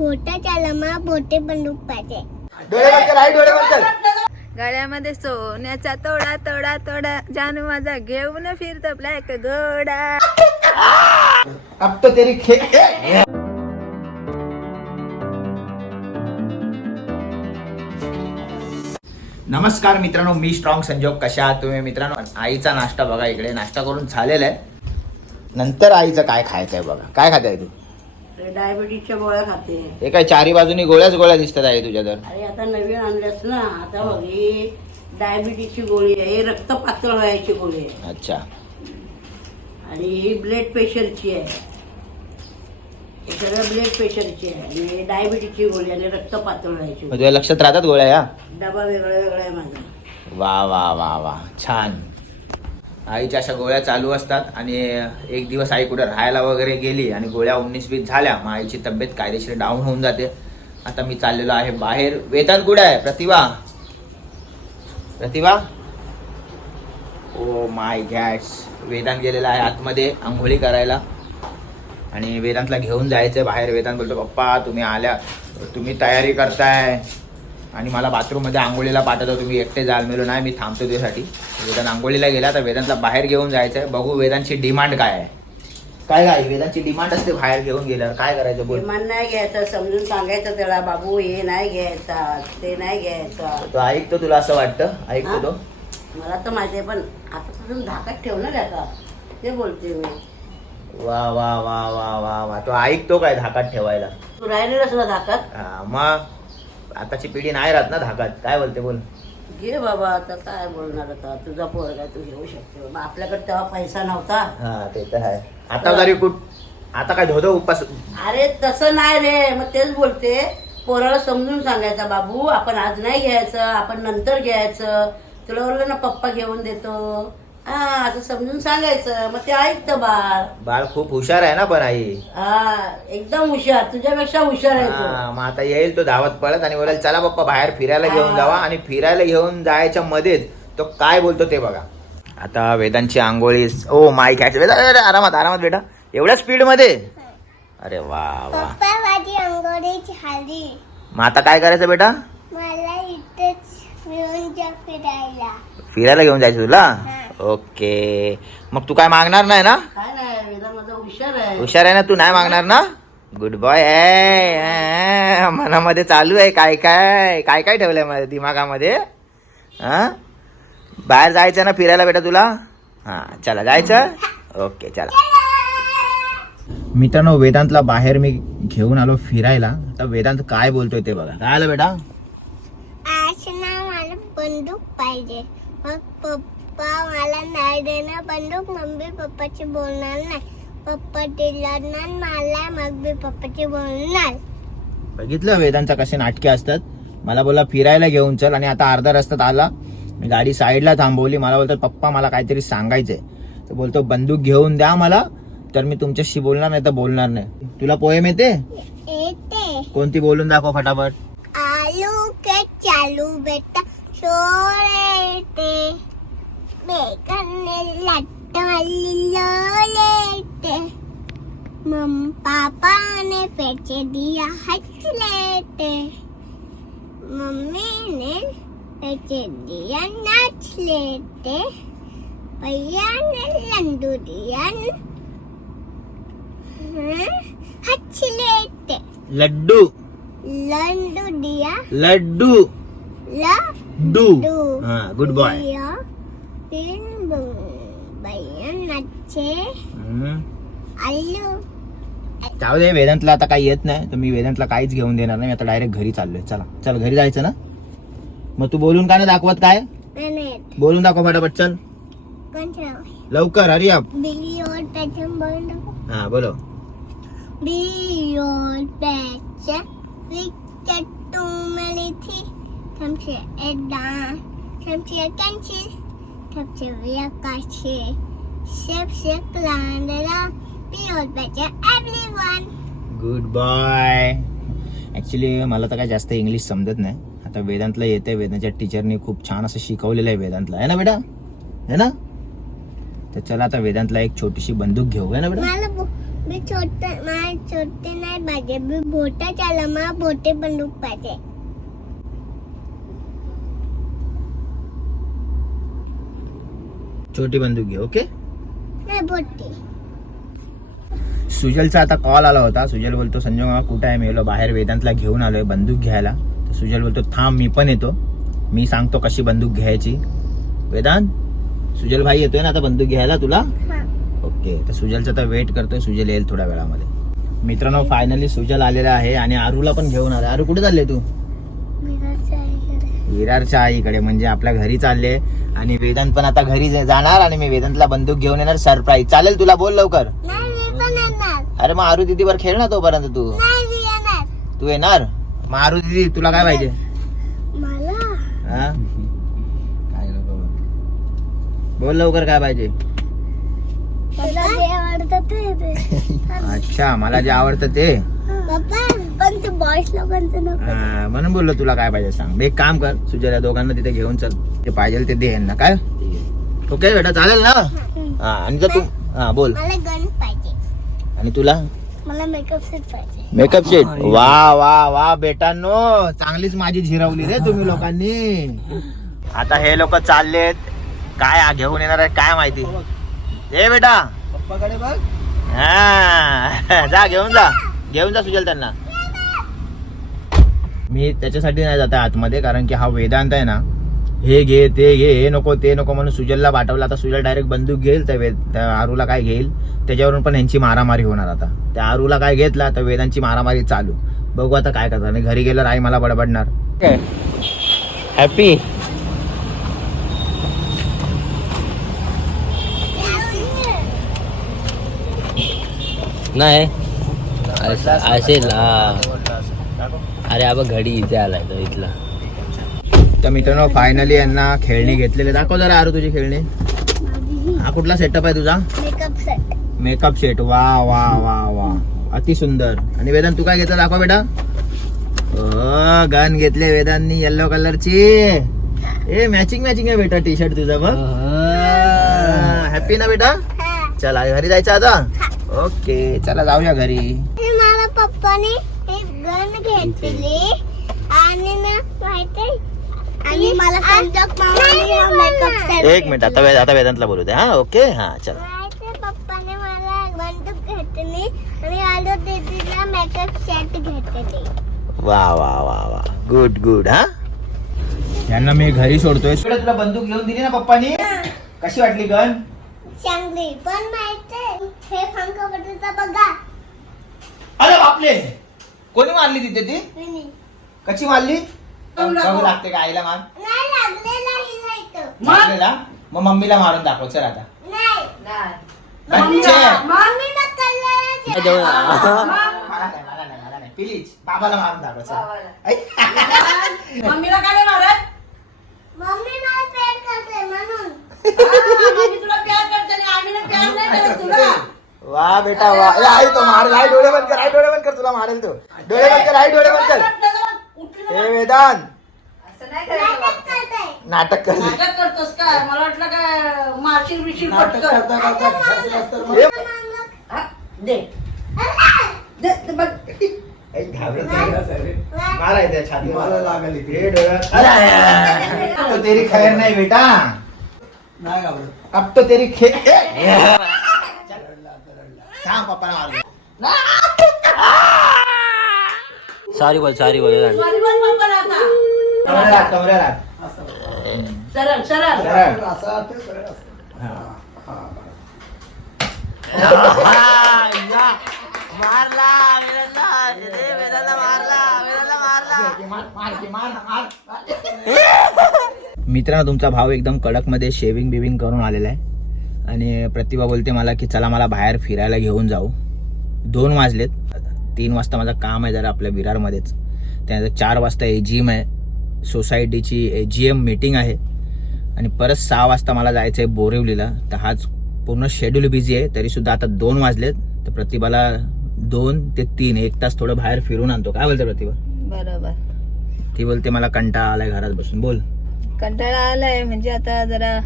बोटा चाला मला बोटे बंदूक पाहिजे. डोळे बंद कर आई डोळे बंद कर गळ्यामध्ये सोन्याचा तोडा तोडा तोडा. जानू माझा घेऊन फिरतो ब्लॅक घोडा. अब तो तेरी खे नमस्कार मित्रांनो मी स्ट्रॉंग संजोग. कशा आहात तुम्ही मित्रांनो? आईचा नाश्ता बघा इकडे नाश्ता करून झालेला आहे. नंतर आईचं काय खायचं आहे बघा. काय खात आहे तू? डायबिटीसच्या गोळ्या खाते. हे काय चारी बाजूनी गोळ्याच गोळ्या दिसतात आहे तुझ्या तर. अरे आता नवीन आणल्यास ना आता बघ ही डायबिटीसची गोळी आहे ही रक्त पातळ व्हायची गोळी आहे. अच्छा. आणि ही ब्लड प्रेशरची आहे. हे सगळं ब्लड प्रेशरची आहे. आणि डायबिटीसची गोळी आणि रक्त पातळ व्हायची मग तुझ्या लक्षात राहतात गोळ्या या? डबा वेगळा वेगळा आहे माझा. वा वा वा वा. छान. आईच्या अशा गोळ्या चालू असतात आणि एक दिवस आई कुठे राहायला वगैरे गेली आणि गोळ्या उन्नीस बीस झाल्या मग आईची तब्येत कायदेशीर डाऊन होऊन जाते. आता मी चाललेलो आहे बाहेर. वेतन कुठे आहे? प्रतिभा? प्रतिभा? ओ माय गॅस वेदांत गेलेला आहे आतमध्ये आंघोळी करायला. आणि वेदांतला घेऊन जायचं बाहेर. वेदांत बोलतो पप्पा तुम्ही आल्या. तुम्ही तयारी करताय. आणि मला बाथरूममध्ये आंघोळीला पाठवतो तुम्ही एकटे जाल मिळून नाही मी थांबतो तुझ्यासाठी. वेदांत आंघोळीला गेला तर वेदांतला बाहेर घेऊन जायचं आहे बघू वेदांतची डिमांड काय आहे. काय काय वेदांतची डिमांड असते बाहेर घेऊन गेल्यावर. काय करायचं बोल. विमान नाही घ्यायचं समजून सांगायचं त्याला बाबू हे नाही घ्यायचा ते नाही घ्यायचं. तो ऐकतो तुला असं वाटतं? ऐकतो तो? मला तर माहिती आहे पण आतापासून धाकात ठेवणार आता. ते बोलते मी. वा वा वा वा वा वा. तो ऐकतो काय धाकात ठेवायला? तू राहिलेलास ना धाकात? हा, मग? आताची पिढी नाही राहत ना धाकात. काय बोलते बोल. घे बाबा आता काय बोलणार आता? तुझा पोरगा तू घेऊ शकते आपल्याकडे तेव्हा पैसा नव्हता. हा ते तर आहे. आता जरी कुठ आता काय धोधो उपास अरे तसं नाही रे. मग तेच बोलते. पोराला समजून सांगायचं बाबू आपण आज नाही घ्यायचं. आपण नंतर घ्यायचं. तुला बोललं ना पप्पा घेऊन देतो. हा असं समजून सांगायचं. मग ते ऐकतं बाळ. बाळ खूप हुशार आहे ना पण आई? हा एकदम हुशार. तुझ्यापेक्षा हुशार आहे तो. हा, मग आता येईल तो धावत पळत आणि बोलेल चला पप्पा बाहेर फिरायला घेऊन जावा. आणि फिरायला घेऊन जायच्या मध्येच तो काय बोलतो ते बघा. आता वेदांची आंघोळी ओ माय कॅच वेदा अरे, आरामात आरामात बेटा. एवढ्या स्पीडमध्ये अरे वा वा. पप्पा माझी अंघोळीची झाली मग आता काय करायचं बेटा? मला इथेच मिळून जा फिरायला. फिरायला घेऊन जायचं तुला? ओके. मग तू काय मागणार नाही ना? काय नाही वेदा माझा हुशार आहे. हुशार आहे ना तू? नाही मागणार ना? गुड बॉय आहे मनामध्ये चालू आहे. काय काय काय काय ठेवलंय माझ्या दिमागामध्ये? हा? बाहेर जायचं ना फिरायला बेटा तुला? हा चला जायचं? ओके चला. मित्रांनो वेदांतला बाहेर मी घेऊन आलो फिरायला. आता वेदांत काय बोलतोय ते बघा. काय आलं बेटा? आज ना मला बंदूक पाहिजे. मग पप्पा मला नाही देणार बंदूक मम्मी पप्पाची बोलणार नाही. पप्पा दिलं नाही मला मग मी पप्पाची बोलणार बघितलं वेदांचा कसे नाटके असतात. मला बोला फिरायला घेऊन चल आणि आता अर्धा रस्त्यात आला. मी गाडी साईडला थांबवली. मला बोलतात पप्पा मला काहीतरी सांगायचंय. तर बोलतो बंदूक घेऊन द्या मला तर मी तुमच्याशी बोलणार नाही तर बोलणार नाही. तुला पोएम येते? कोणती बोलून दाखव फटाफट. आलू के चालू बेटा सोरेते बेकने लट्ट लेते मम पापा ने पेचे दिया हच लेते मम्मी ने पेचे दिया नाच लेते भैया ने लंडू दिया हं, हच लेते लड्डू लंडू दिया फिर भैया नच्चे आलू जाऊ दे वेदांतला आता काही येत नाही. तर मी वेदांतला काहीच घेऊन देणार नाही. मी आता डायरेक्ट घरी चाललोय. चला. चल घरी जायचं ना? मग तू बोलून का नाही दाखवत काय? बोलून दाखव फटाफट. चल. लवकर हरी बोल हा बोलो. थी कंची हमसे विकाशे सबसे क्लांडरा बी और पैचन एवरीवन गुड बाय ॲक्च्युली मला तर काय जास्त इंग्लिश समजत नाही. आता वेदांतला येते वेदांच्या टीचरने खूप छान असं शिकवलेलं आहे वेदांतला. आहे ना बेटा? है ना? तर चला आता वेदांतला एक छोटीशी बंदूक घेऊ आहे ना बेटा? मला बो- मी छोट मला छोटे नाही पाहिजे. मी मोठा चाला मला मोठे बंदूक पाहिजे. छोटी बंदूक घे ओके सुजलचा आता कॉल आला होता. सुजल बोलतो संजय मामा कुठं आहे? मी बाहेर वेदांतला घेऊन आलोय बंदूक घ्यायला. तर सुजल बोलतो थांब मी पण येतो. मी सांगतो कशी बंदूक घ्यायची. वेदांत सुजल भाई येतोय ना आता बंदूक घ्यायला तुला? ओके तर सुजलचा तर वेट करतोय. सुजल येईल थोड्या वेळामध्ये. मित्रांनो फायनली सुजल आलेला आहे आणि आरूला पण घेऊन आला आरू कुठे चालले तू? विरारच्या आईकडे म्हणजे आपल्या घरी चालले. आणि वेदांत पण आता घरी जाणार आणि मी वेदांतला बंदूक घेऊन येणार. सरप्राईज चालेल तुला बोल लवकर. अरे मग आरू दीदीवर खेळ ना तोपर्यंत तू. येणार. तू येणार? मारू दिदी तुला काय पाहिजे? मला? हा? बोल. लवकर काय पाहिजे. अच्छा मला जे आवडतं ते. बॉयज लोकांचं नको. हा, म्हणून बोललो तुला काय पाहिजे सांग. एक काम कर सुजय या दोघांना तिथे घेऊन चल. ते पाहिजे ते दे यांना काय? ओके बेटा चालेल ना? हा आणि जर तू हा बोल. मला गन पाहिजे. आणि तुला? मला मेकअप सेट पाहिजे. मेकअप सेट वा वा वा बेटांनो चांगलीच माझी झिरवली रे तुम्ही लोकांनी. आता हे लोक चाललेत. काय आ- घेऊन येणार आहे काय माहिती? ए बेटा. पप्पाकडे बघ. हा जा घेऊन जा. घेऊन जा सुजल त्यांना. मी त्याच्यासाठी नाही जात आतमध्ये कारण की हा वेदांत आहे ना हे घे ते घे हे नको ते नको म्हणून सुजलला पाठवलं. आता सुजल डायरेक्ट बंदूक घेईल त्या वेद त्या आरूला काय घेईल त्याच्यावरून पण यांची मारामारी होणार आता. त्या आरूला काय घेतला तर वेदांची मारामारी चालू. बघू आता काय करतात. आणि घरी गेलं आई मला बडबडणार. हॅपी नाही. असेल हा अरे आबा घडी इथे आलाय तो इथला. तर मित्रांनो फायनली यांना खेळणी घेतलेले. दाखव जरा आरू तुझी खेळणी. हा कुठला सेटअप आहे तुझा? मेकअप सेट मेकअप सेट वा वा वा वा. अति सुंदर. आणि वेदांत तू काय घेतलं? दाखव बेटा. गन घेतले वेदांनी येल्लो कलरची ए मॅचिंग मॅचिंग आहे बेटा टी शर्ट तुझा बघ. हॅपी ना बेटा? चला घरी जायचं आता? ओके चला जाऊया घरी. पप्पाने एक गन घेतली. आणि ना माहिती आणि मला संजोग मामाने हा मेकअप सेट एक मिनिट आता वेद आता वेदांतला बोलू दे. हा ओके हा चला. माहिती पप्पाने मला बंदूक घेतली. आणि आलो दीदीला मेकअप सेट घेतली. वा वा वा वा. गुड गुड हा? यांना मी घरी सोडतोय. तुला बंदूक घेऊन दिली ना पप्पानी? कशी वाटली गन चांगली. पण माहिती हे पंखपट्टीचा बघा. अरे बापले कोणी मारली तिथे ती? नाही कशी मारली? बघू लागते का आईला मार? लागलेला मग? मम्मीला मारून दाखव चल आता. नाही. बच्चे मम्मीला कळलं जेवण मला नाही मला नाही मला नाही प्लीज बाबाला मारून दाखव चल. ऐ. मम्मीला काय नाही मारत? मम्मी मला पेड करते म्हणून. हा, मम्मी तुला प्यार करते आणि आम्ही ना प्यार नाही करत तुला. वा बेटा वा. ए, आई तो मार. आई डोळे बंद कर आई डोळे तुला मारेल तो. डोळे बंद कर आई डोळे बंद कर. उठली हे वेदांत असं नाही करायचं नाटक करते नाटक कर. नाटक करतोस काय मला वाटलं काय मारशील बिशील नाटक पटकन. करता करता घासला असतं मग. हे, दे. दे दे, बघ. ऐ, घाबरत नाही नाही. ना, साहेब. मारायचं छाती मला लागली ती. हे डोळ्यात- अरे, अरे, अरे, अरे. तो तेरी खैर नाही बेटा. नाही घाबरत. अब तो तेरी खे थांब पप्पाला मारू सॉरी बोल सॉरी बोल सॉरी बोल. पप्पाला आता. कमऱ्याला कमऱ्याला असं सरळ सरळ. सरळ. असं ते सरळ असतं. हा, हा. मित्रांनो तुमचा भाव एकदम कडकमध्ये शेविंग बिविंग करून आलेला आहे. आणि प्रतिभा बोलते मला की चला मला बाहेर फिरायला घेऊन जाऊ. दोन वाजलेत. तीन वाजता माझं काम आहे जरा आपल्या विरारमध्येच. त्यानंतर चार वाजता ए जी एम आहे. सोसायटीची ए जी एम मीटिंग आहे. आणि परत सहा वाजता मला जायचं आहे बोरिवलीला. तर हाच पूर्ण शेड्यूल बिझी आहे. तरी सुद्धा आता दोन वाजलेत. तर प्रतिभाला दोन ते तीन एक तास थोडं बाहेर फिरून आणतो. काय बोलते प्रतिभा? बरोबर. ती बोलते मला कंटाळा आलाय घरात बसून. बोल. कंटाळा आलाय. म्हणजे आता जरा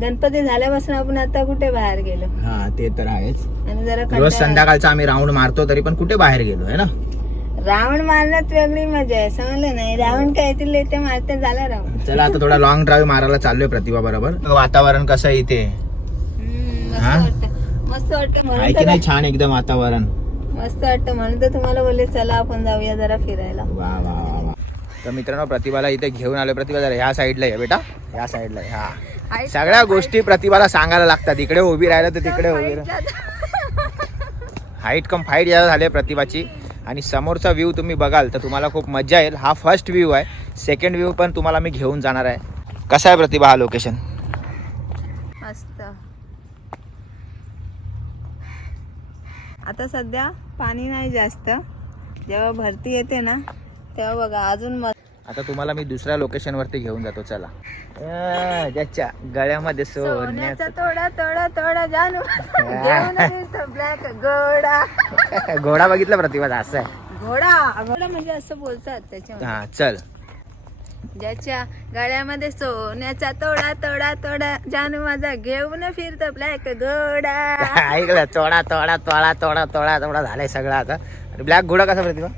गणपती झाल्यापासून आपण आता कुठे बाहेर गेलो? हा ते तर आहेच. आणि जरा रोज कंटाळा- संध्याकाळचा आम्ही राऊंड मारतो तरी पण कुठे बाहेर गेलो आहे ना? रावण मारण्यात वेगळी मजा आहे समजलं नाही? रावण काय ते ते मारते झाला रावण. चला आता थोडा लॉंग ड्राईव्ह मारायला चाललोय प्रतिभा बरोबर. वातावरण कसं आहे इथे. हम्म, मस्त हा? वाटतं. मस्त वाटतं. म्हणून की तर नाही छान एकदम वातावरण? मस्त वाटतं. म्हणून तर तुम्हाला बोलले चला आपण जाऊया जरा फिरायला. वा वा वा वा. तर मित्रांनो प्रतिभाला इथे घेऊन आलो प्रतिभा जरा ह्या साईडला आहे बेटा. ह्या साईडला आहे हा. सगळ्या गोष्टी प्रतिभाला सांगायला लागतात. इकडे उभी राहिलं तर तिकडे उभी राह हाईट कम फाईट जास्त झाली प्रतिभाची. आणि समोरचा व्ह्यू तुम्ही बघाल तर तुम्हाला खूप मजा येईल. हा फर्स्ट व्ह्यू आहे. सेकंड व्ह्यू पण तुम्हाला मी घेऊन जाणार आहे. कसा आहे प्रतिभा हा लोकेशन मस्त. आता सध्या पाणी नाही जास्त. जेव्हा भरती येते ना तेव्हा बघा अजून मस्त. आता तुम्हाला मी दुसऱ्या लोकेशन वरती घेऊन जातो चला. अं, ज्याच्या गळ्यामध्ये सोन्याचा सोन्याचा तोडा तोडा तोडा जानू. ब्लॅक घोडा. घोडा बघितला प्रतिभा असं आहे. घोडा. घोडा म्हणजे असं बोलतात त्याच्यामध्ये. हा चल. ज्याच्या गळ्यामध्ये सोन्याचा तोडा तोडा तोडा जानू माझा घेऊन फिरतो ब्लॅक घोडा. ऐकलं तोडा तोडा तोडा तोडा तोडा तोडा झालाय सगळं आता. आणि ब्लॅक घोडा कसा प्रतिभा?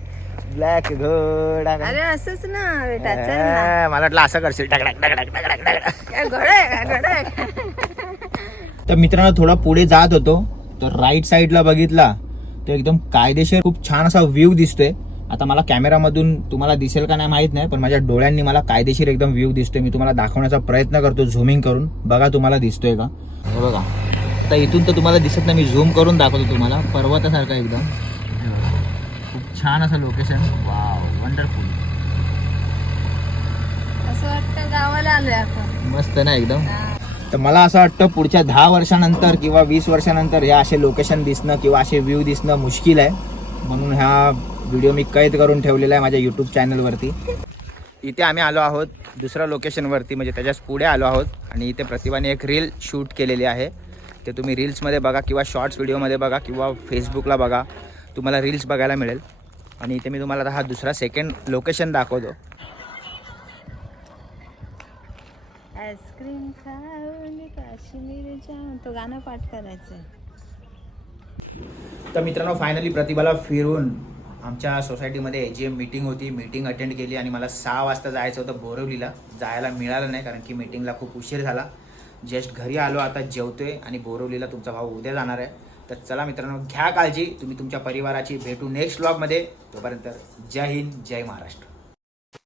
ब्लॅक घोडा. अरे असंच ना बेटा चल ना. अं, मला वाटलं असं करशील. टकडक टकडक टकडक टकडक काय घोडा आहे का घोडा आहे? का? तर मित्रांनो थोडा पुढे जात होतो. तर राईट साईडला बघितला तर एकदम कायदेशीर खूप छान असा व्ह्यू दिसतोय. आता मला कॅमेरामधून तुम्हाला दिसेल का नाही माहीत नाही पण माझ्या डोळ्यांनी मला कायदेशीर एकदम व्ह्यू दिसतोय. मी तुम्हाला दाखवण्याचा प्रयत्न करतो झुमिंग करून. बघा तुम्हाला दिसतोय का? हे बघा. आता इथून तर तुम्हाला दिसत नाही मी झूम करून दाखवतो तुम्हाला. पर्वतासारखा एकदम. छान असं लोकेशन वाव वंडरफुल असं वाटतं गावाला आलोय आपण. मस्त ना एकदम? तर मला असं वाटतं पुढच्या दहा वर्षानंतर किंवा वीस वर्षानंतर हे असे लोकेशन दिसणं किंवा असे व्ह्यू दिसणं मुश्किल आहे. म्हणून हा व्हिडिओ मी कैद करून ठेवलेला आहे माझ्या यूट्यूब चॅनलवरती इथे आम्ही आलो आहोत दुसऱ्या लोकेशनवरती म्हणजे त्याच्याच पुढे आलो आहोत. आणि इथे प्रतिभाने एक रील शूट केलेली आहे. ते तुम्ही रील्समध्ये बघा किंवा शॉर्ट्स व्हिडिओमध्ये बघा किंवा फेसबुकला बघा. तुम्हाला रील्स बघायला मिळेल. आणि इथे मी तुम्हाला आता हा दुसरा सेकंड लोकेशन दाखवतो. आईस्क्रीम खाऊन काश्मीर जाऊन. तो गाणं पाठ करायचंय. तर मित्रांनो फायनली प्रतिभाला फिरून आमच्या सोसायटीमध्ये जी एम मीटिंग होती मीटिंग अटेंड केली आणि मला सहा वाजता जायचं होतं बोरवलीला. जायला मिळालं नाही कारण की मीटिंगला खूप उशीर झाला. जस्ट घरी आलो आता जेवतोय आणि बोरवलीला तुमचा भाऊ उद्या जाणार आहे. तर चला मित्रांनो घ्या काळजी. तुम्ही तुमच्या परिवाराची भेटू नेक्स्ट ब्लॉगमध्ये तोपर्यंत जय हिंद जय महाराष्ट्र.